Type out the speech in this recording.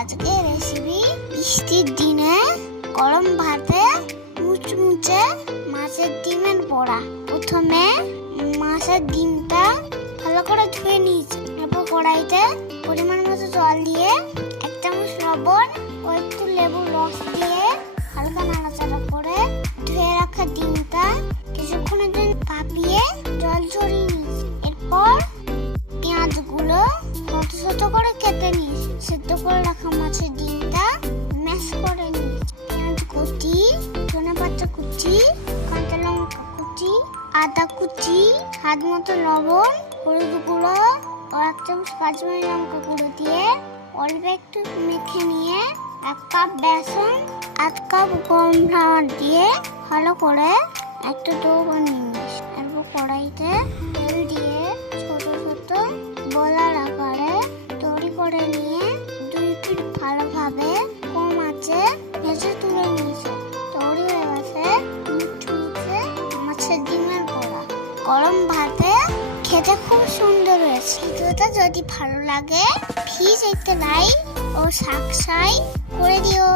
আজকে রেসিপি বৃষ্টির দিনে গরম ভাতে মুচমুচে মাছের ডিমের বড়া। প্রথমে মাছের ডিমটা ভালো করে ধুয়ে নিয়েছি। এরপর কড়াইতে পরিমাণ মতো জল দিয়ে 1 চামচ লবণ ও একটু লেবুর রস দিয়ে হালকা নাড়াচাড়া করে ধুয়ে রাখা ডিমটা কিছুক্ষণের জন্য ভাপিয়ে জল ঝরিয়ে নিয়েছি। এরপর পেঁয়াজগুলো ছোট ছোট করে কেটে নিয়েছি। সেদ্ধ করে রাখা মাছের ডিমটা ম্যাশ করে নিয়েছি। পেঁয়াজ কুচি, ধনেপাতা কুচি, কাঁচা লঙ্কা কুচি, আদা কুচি, স্বাদ মতো লবণ, হলুদ গুঁড়ো ও 1 চামচ কাশ্মীরি লঙ্কা গুঁড়ো দিয়ে অল্প একটু মেখে নিয়ে 1 কাপ বেসন, 1 কাপ গরম ফ্লাওয়ার দিয়ে ভালো করে একটা ডো বানিয়ে নিয়েছি। এরপর কড়াইতে তেল দিয়ে ছোট ছোট বলার আকারে তৈরি করে নিয়ে 2 মিনিট ভালোভাবে কম আঁচে ভেজে তুলে নিয়েছে। তৈরি হয়ে গেছে মুচমুচে মাছের ডিমের বড়া। গরম ভাতে খেতে খুব সুন্দর হয়েছে। ভিডিওটা যদি ভালো লাগে প্লিজ একটা লাইক ও সাবস্ক্রাইব করে দিও।